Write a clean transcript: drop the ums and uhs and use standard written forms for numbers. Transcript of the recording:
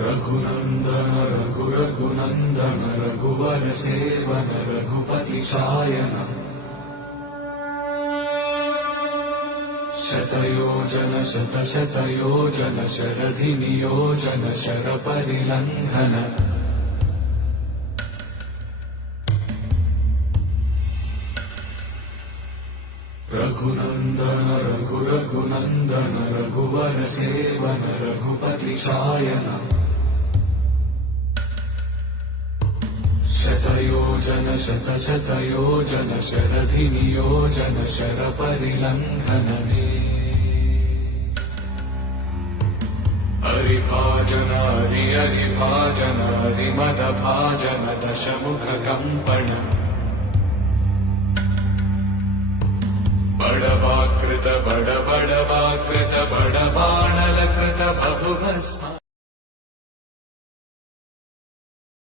रघुनन्दन रघुनन्दन रघुवर seven Raghupati Shayan शतयोजन शतशतयोजन शरधि नियोजन शरपरिलङ्घन रघुनन्दन रघुनन्दन रघुवर seven Raghupati Shayan शतयोजन शतशतयोजन शरधि नियोजन शरपरिलङ्घनने हरिभाजन हरिभाजन हरिमदभाजन दशमुख कंपन बड़वाकृत बड़बाणलकृत बहुभस्म